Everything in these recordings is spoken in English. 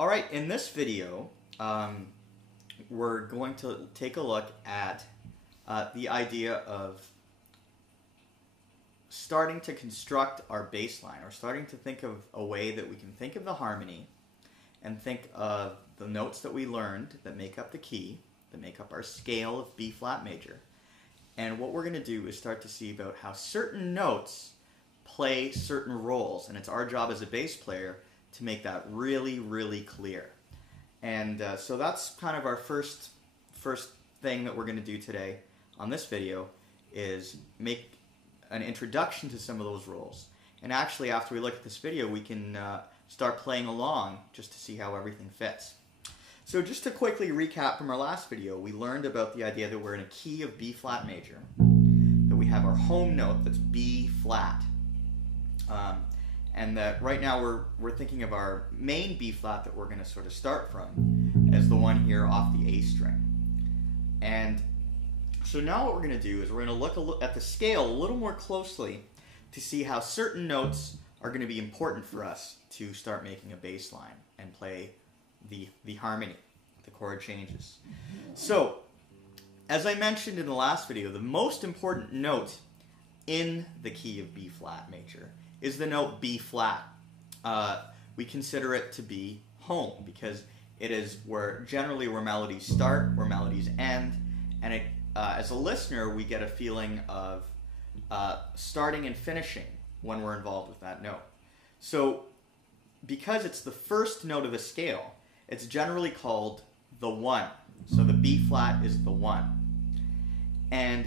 Alright, in this video, we're going to take a look at the idea of starting to construct our bass line, or starting to think of a way that we can think of the harmony and think of the notes that we learned that make up the key, that make up our scale of B flat major. And what we're going to do is start to see about how certain notes play certain roles, and it's our job as a bass player to make that really, really clear. And so that's kind of our first thing that we're going to do today on this video, is make an introduction to some of those roles. And actually, after we look at this video, we can start playing along just to see how everything fits. So just to quickly recap from our last video, we learned about the idea that we're in a key of B flat major, that we have our home note that's B flat, and that right now we're thinking of our main B flat that we're going to sort of start from as the one here off the A string. And so now what we're going to do is we're going to look at the scale a little more closely to see how certain notes are going to be important for us to start making a bass line and play the harmony, the chord changes. So, as I mentioned in the last video, the most important note in the key of B flat major is the note B flat. We consider it to be home because it is generally where melodies start, where melodies end, and it, as a listener, we get a feeling of starting and finishing when we're involved with that note. So, because it's the first note of the scale, it's generally called the 1. So the B flat is the 1. And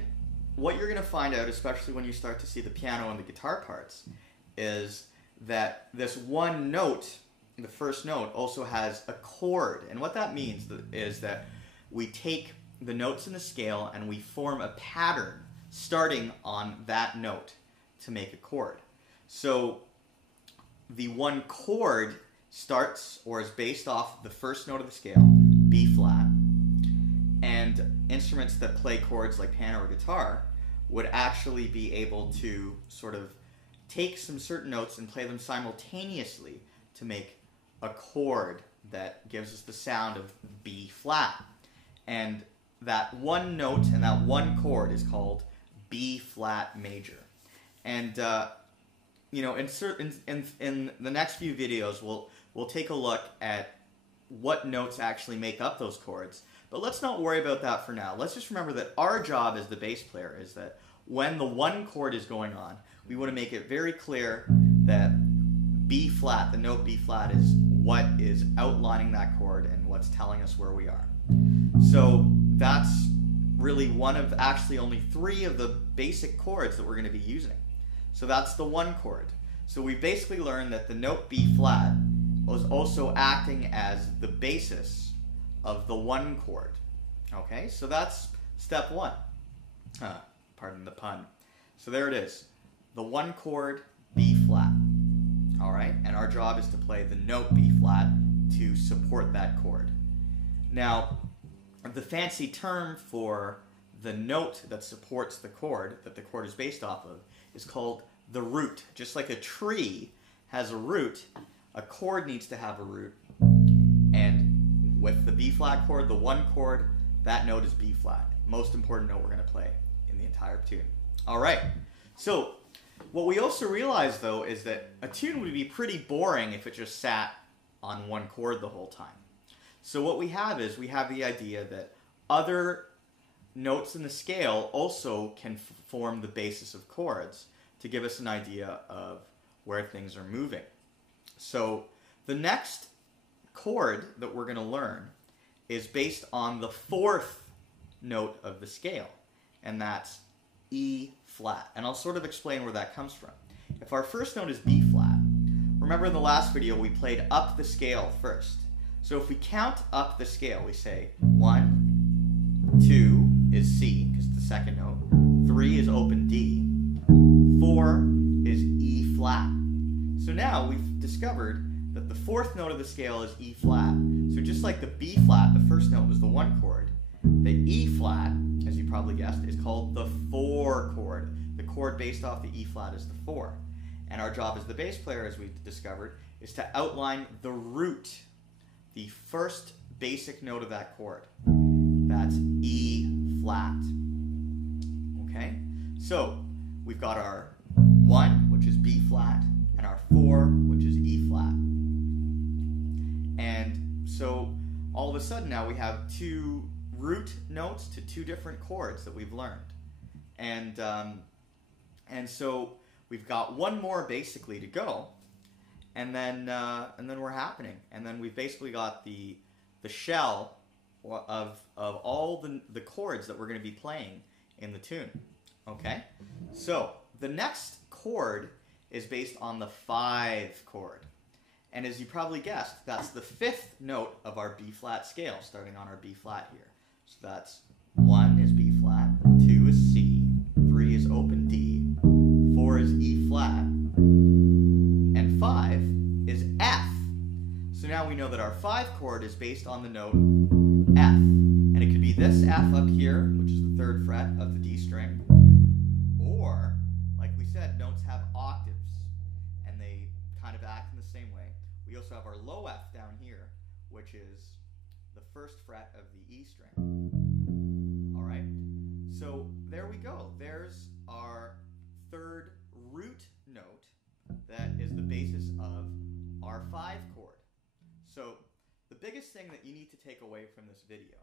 what you're going to find out, especially when you start to see the piano and the guitar parts, is that this one note, the first note, also has a chord. And what that means is that we take the notes in the scale and we form a pattern starting on that note to make a chord. So the one chord starts or is based off the first note of the scale, B flat, and instruments that play chords like piano or guitar would actually be able to sort of take some certain notes and play them simultaneously to make a chord that gives us the sound of B flat. And that one note and that one chord is called B flat major. And you know, in the next few videos, we'll take a look at what notes actually make up those chords. But let's not worry about that for now. Let's just remember that our job as the bass player is that when the one chord is going on, we want to make it very clear that B flat, the note B flat, is what is outlining that chord and what's telling us where we are. So that's really one of actually only 3 of the basic chords that we're going to be using. So that's the one chord. So we basically learned that the note B flat was also acting as the basis of the one chord. Okay, so that's step 1. Pardon the pun. So there it is. The one chord, B flat. Alright, and our job is to play the note B flat to support that chord. Now, the fancy term for the note that supports the chord, that the chord is based off of, is called the root. Just like a tree has a root, a chord needs to have a root. And with the B flat chord, the one chord, that note is B flat. Most important note we're going to play in the entire tune. Alright, so what we also realize though is that a tune would be pretty boring if it just sat on one chord the whole time. So what we have is we have the idea that other notes in the scale also can form the basis of chords to give us an idea of where things are moving. So the next chord that we're going to learn is based on the 4th note of the scale, and that's E flat. And I'll sort of explain where that comes from. If our first note is B flat, remember in the last video we played up the scale first. So if we count up the scale, we say 1, 2 is C, because it's the second note, 3 is open D, 4 is E flat. So now we've discovered that the 4th note of the scale is E flat. So just like the B flat, the first note was the 1 chord, the E flat, as you probably guessed, is called the 4 chord. The chord based off the E flat is the 4. And our job as the bass player, as we've discovered, is to outline the root the first basic note of that chord. That's E flat. Okay? So we've got our 1, which is B flat, and our 4, which is E flat. And so all of a sudden now we have 2 root notes to 2 different chords that we've learned. And so we've got 1 more basically to go, and then we're happening. And then we've basically got the shell of all the chords that we're going to be playing in the tune. Okay? So the next chord is based on the 5 chord. And as you probably guessed, that's the 5th note of our B flat scale, starting on our B flat here. So that's 1 is B flat, 2 is C, 3 is open D, 4 is E flat, and 5 is F. So now we know that our 5 chord is based on the note F. And it could be this F up here, which is the 3rd fret of the D string, or, like we said, notes have octaves, and they kind of act in the same way. We also have our low F down here, which is the 1st fret of the E string. All right? So there we go. There's our 3rd root note that is the basis of our 5 chord. So the biggest thing that you need to take away from this video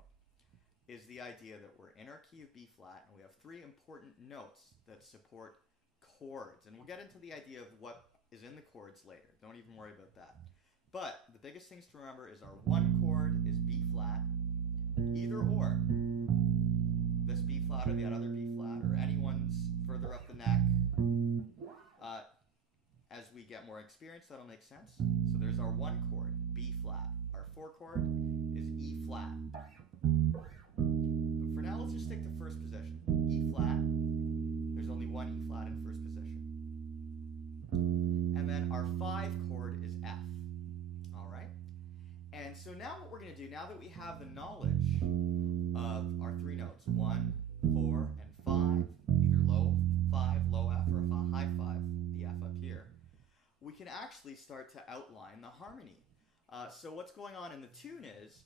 is the idea that we're in our key of B flat, and we have 3 important notes that support chords. And we'll get into the idea of what is in the chords later. Don't even worry about that. But the biggest things to remember is our 1 chord is B flat, either or. This B flat or the other B flat, or anyone's further up the neck. As we get more experience, that'll make sense. So there's our 1 chord, B flat. Our 4 chord is E flat. But for now, let's just stick to first position. E flat. There's only 1 E flat in first position. And then our 5 chord is F. And so now what we're going to do, now that we have the knowledge of our 3 notes, 1, 4, and 5, either low 5, low F, or high 5, the F up here, we can actually start to outline the harmony. So what's going on in the tune is,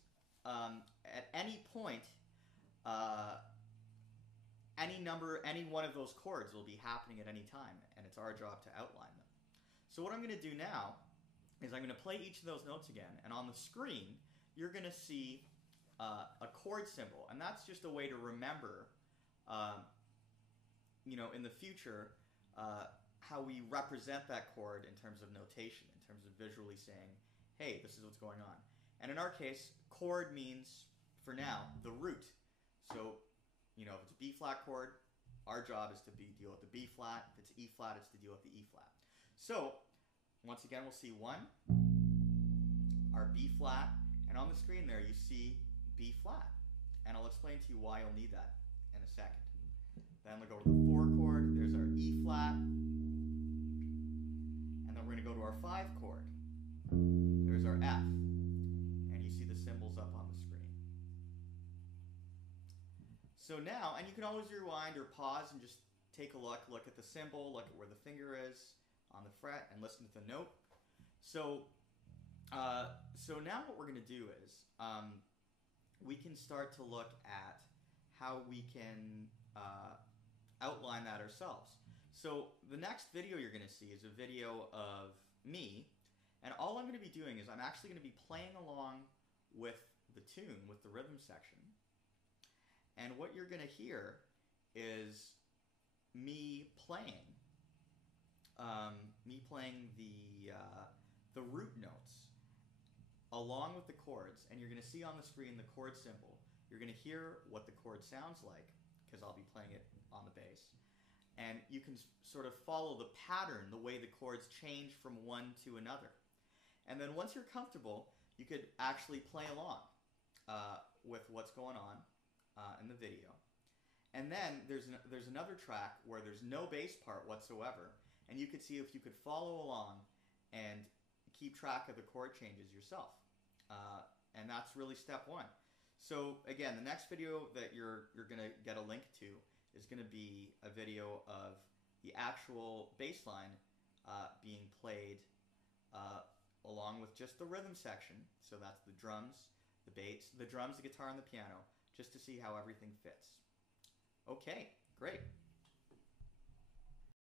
at any point, any one of those chords will be happening at any time, and it's our job to outline them. So what I'm going to do now is I'm going to play each of those notes again, and on the screen you're going to see a chord symbol, and that's just a way to remember, in the future, how we represent that chord in terms of notation, in terms of visually saying, hey, this is what's going on. And in our case, chord means, for now, the root. So, if it's a B flat chord, our job is to deal with the B flat. If it's E flat, it's to deal with the E flat. So, once again, we'll see 1, our B flat, and on the screen there you see B flat. And I'll explain to you why you'll need that in a second. Then we'll go to the 4 chord, there's our E flat, and then we're going to go to our 5 chord. There's our F, and you see the symbols up on the screen. So now, and you can always rewind or pause and just take a look at the symbol, look at where the finger is on the fret, and listen to the note. So now what we're going to do is we can start to look at how we can outline that ourselves. So the next video you're going to see is a video of me, and all I'm going to be doing is I'm actually going to be playing along with the tune, with the rhythm section. And what you're going to hear is me playing the root notes along with the chords, and you're going to see on the screen the chord symbol. You're going to hear what the chord sounds like, because I'll be playing it on the bass, and you can sort of follow the pattern, the way the chords change from one to another. And then once you're comfortable, you could actually play along with what's going on in the video. And then there's another track where there's no bass part whatsoever, and you could see if you could follow along and keep track of the chord changes yourself. And that's really step 1. So again, the next video that you're going to get a link to is going to be a video of the actual bass line being played along with just the rhythm section. So that's the drums, the bass, the drums, the guitar, and the piano, just to see how everything fits. Okay, great.